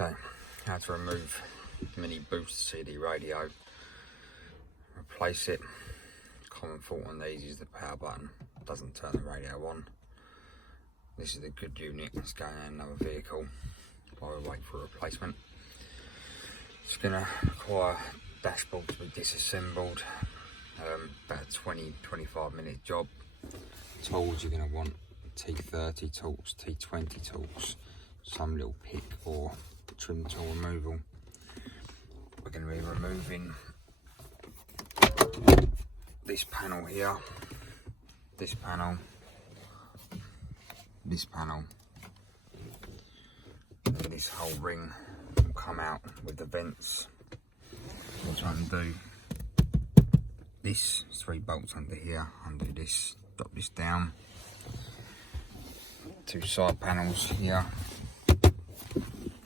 Okay, how to remove mini boost CD radio, replace it. Common fault on these is the power button doesn't turn the radio on. This is a good unit, it's going in another vehicle while we wait for a replacement. It's going to require dashboard to be disassembled, about a 20-25 minute job. Tools, you're going to want T30 tools, T20 tools, some little pick or trim tool removal. We're going to be removing this panel here, this panel, this panel, and this whole ring will come out with the vents. We'll try and do this, 3 bolts under here, undo this, drop this down, 2 side panels here,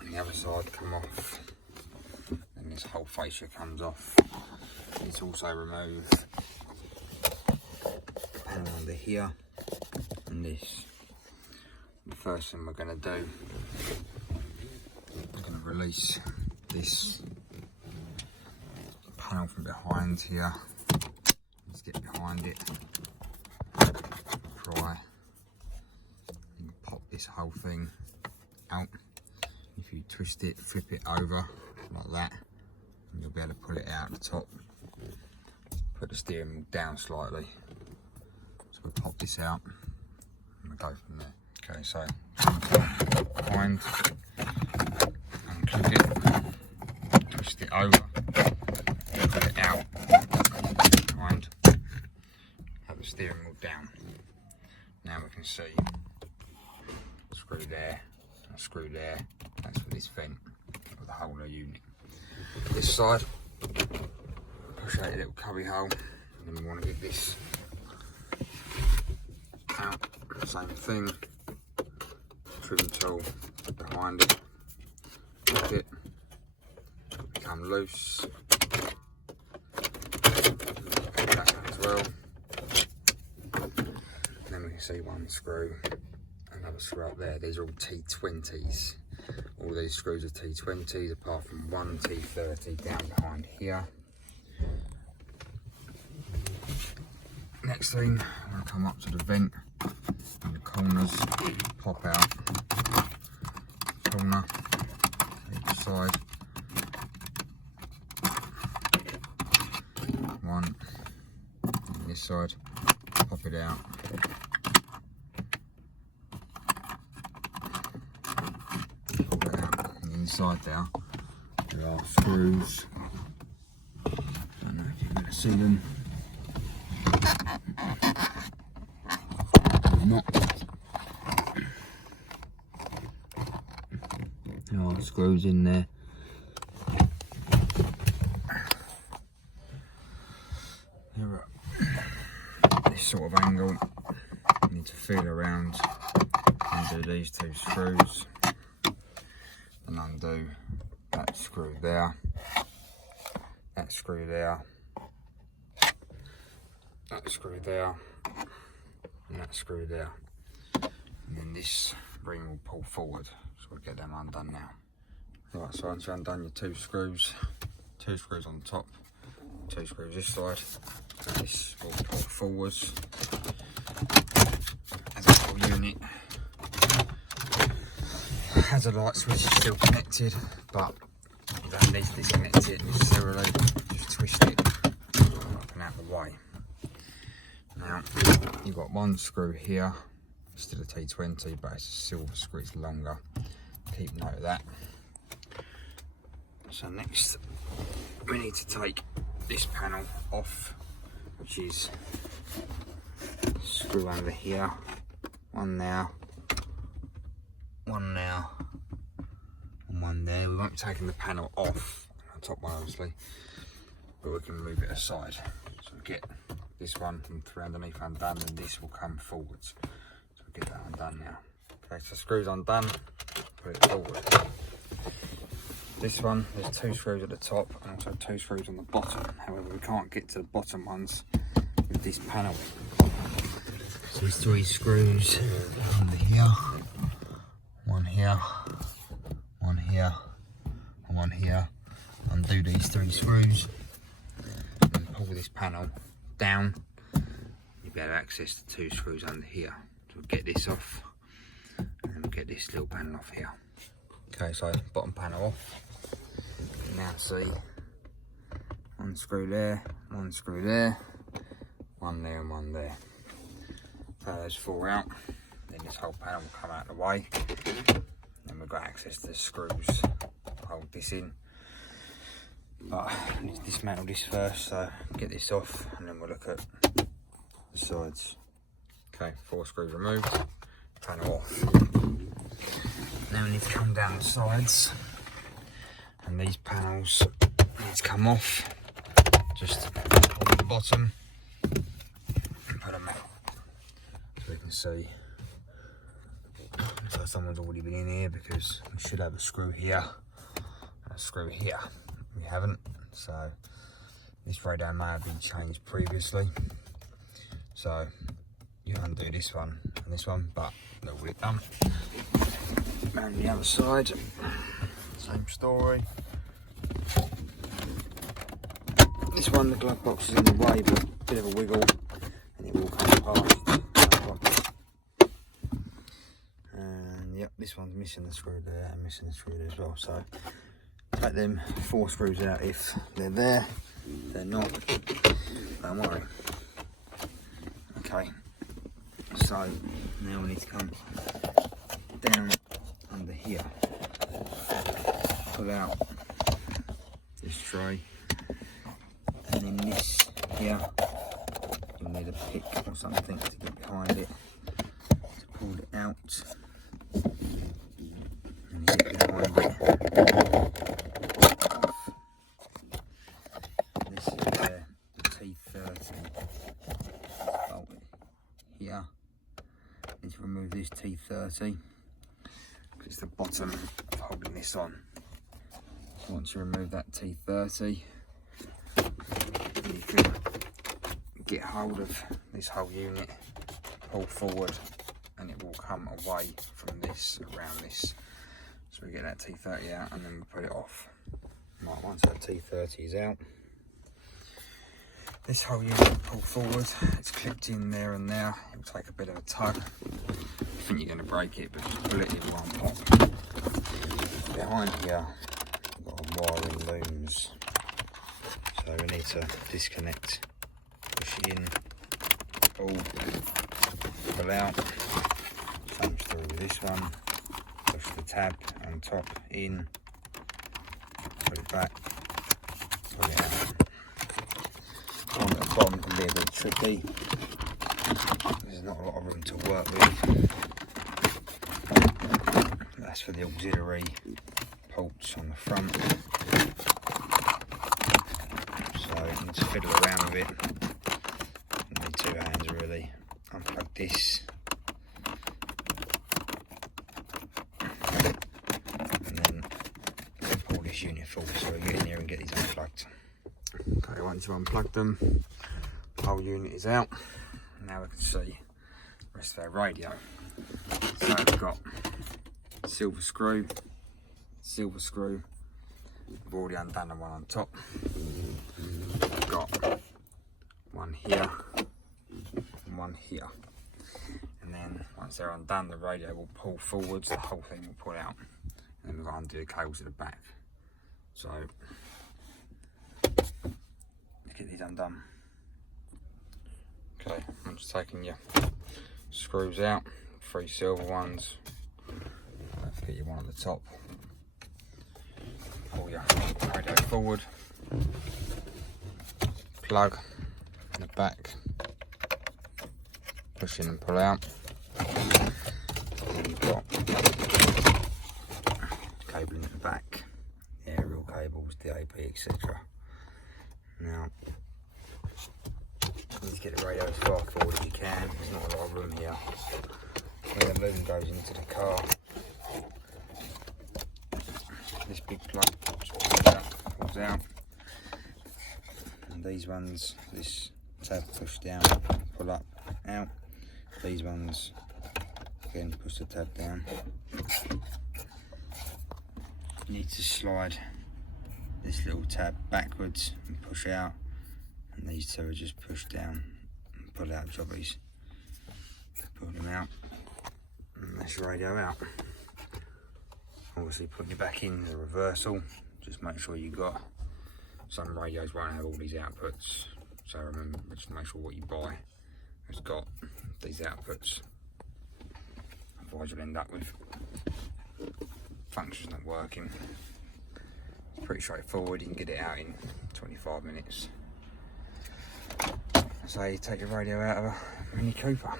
and the other side come off, and this whole fascia comes off. Let's also remove the panel under here and this. The first thing we're going to do, we're going to release this panel from behind here. Let's get behind it, pry, and pop this whole thing out. If you twist it, flip it over like that, and you'll be able to pull it out at the top. Put the steering wheel down slightly. So we'll pop this out and we'll go from there. Okay, so behind, unclip it, twist it over, pull it out, behind, have the steering wheel down. Now we can see a screw there, a screw there, that's for this vent, for the whole of the unit. This side, push out a little cubby hole, and then we want to get this out, same thing. Trim tool behind it, hook it, come loose, that as well. And then we can see one screw, another screw up there. These are all T20s. All these screws are T20s apart from one T30 down behind here. Next thing, I'm going to come up to the vent and the corners, pop out, corner, each side, one, and this side, pop it out, pull it out, and inside there are screws, don't know if you're going to see them. Not. There are screws in there. They're at this sort of angle. You need to feel around, undo these 2 screws, and undo that screw there, that screw there, that screw there, and that screw there, and then this ring will pull forward, so we'll get them undone now. Right, so once you've undone your 2 screws, 2 screws on the top, 2 screws this side, and this will pull forwards as a whole unit. Has a light switch still connected, but you don't need to disconnect it necessarily, just twist it up and out of the way. Now, you've got 1 screw here, still a T20, but it's a silver screw, it's longer. Keep note of that. So next, we need to take this panel off, which is screw under here, 1 there, 1 there, and 1 there. We won't be taking the panel off, the top one obviously, but we can move it aside. So we get this one from through underneath undone, and this will come forwards. So we'll get that undone now. Okay, so screws undone, put it forward. This one, there's 2 screws at the top and also 2 screws on the bottom. However, we can't get to the bottom ones with this panel. So there's 3 screws under here, 1 here, 1 here, here, undo these 3 screws, and pull this panel down. You'll be able to access the 2 screws under here. So we'll get this off, and then we'll get this little panel off here. Okay, so bottom panel off. You now see 1 screw there, 1 screw there, 1 there and 1 there. So those 4 out, then this whole panel will come out of the way. Then we've got access to the screws to hold this in. But I need to dismantle this first, so get this off and then we'll look at the sides. Okay, 4 screws removed, panel off. Now we need to come down the sides, and these panels need to come off. Just on the bottom and put them out. So we can see, looks like someone's already been in here, because we should have a screw here and a screw here. We haven't, so this radar may have been changed previously. So you undo this one and this one, but no, we're done. And the other side, same story. This one, the glove box is in the way, but a bit of a wiggle and it will come past. And yep, this one's missing the screw there and missing the screw there as well. So take them 4 screws out if they're there. If they're not, don't worry. Okay, so now we need to come down under here, pull out this tray, and then this here, you'll need a pick or something to get behind it, to pull it out, and get behind it. This is where the T30 bolted here. Need to remove this T30. It's the bottom of holding this on. Once you remove that T30, you can get hold of this whole unit, pull forward, and it will come away from this, around this. So we get that T30 out and then we put it off. Right, once that T30 is out, this whole unit will pull forward. It's clipped in there and there. It will take a bit of a tug. I think you're going to break it, but just pull it in one pop. Behind here, we've got a wiring looms. So we need to disconnect, push it in, pull out. Same story with this one. Push the tab on top in, put it back, pull it out. One at the bottom can be a bit tricky. There's not a lot of room to work with. That's for the auxiliary bolts on the front. So you need to fiddle around with it. You need 2 hands really. Unplug this. And then pull this unit forward, so we get in here and get these unplugged. Okay, once you've unplugged them, the whole unit is out. Now we can see the rest of our radio. So we've got silver screw. We've already undone the one on top. We've got one here and one here. And then once they're undone, the radio will pull forwards, the whole thing will pull out. And then we've got to undo the cables at the back. So let's get these undone. Okay, I'm just taking your screws out, 3 silver ones. Don't forget your one at the top. Pull your radio forward, plug in the back, push in and pull out. And you've got cable in the back, the aerial cables, DAB, etc. Now, you need to get the radio as far forward as you can. There's not a lot of room here. Where the loom goes into the car, this big plug pulls out, and these ones, this tab push down, pull up, out. These ones, again, push the tab down. You need to slide this little tab backwards and push out, and these two are just pushed down and pull out jobbies. Pull them out, and that's your radio out. Obviously putting it back in the reversal, just make sure you got, some radios won't have all these outputs, so remember, just make sure what you buy has got these outputs, otherwise you'll end up with functions not working. Pretty straightforward, you can get it out in 25 minutes. So you take your radio out of a Mini Cooper.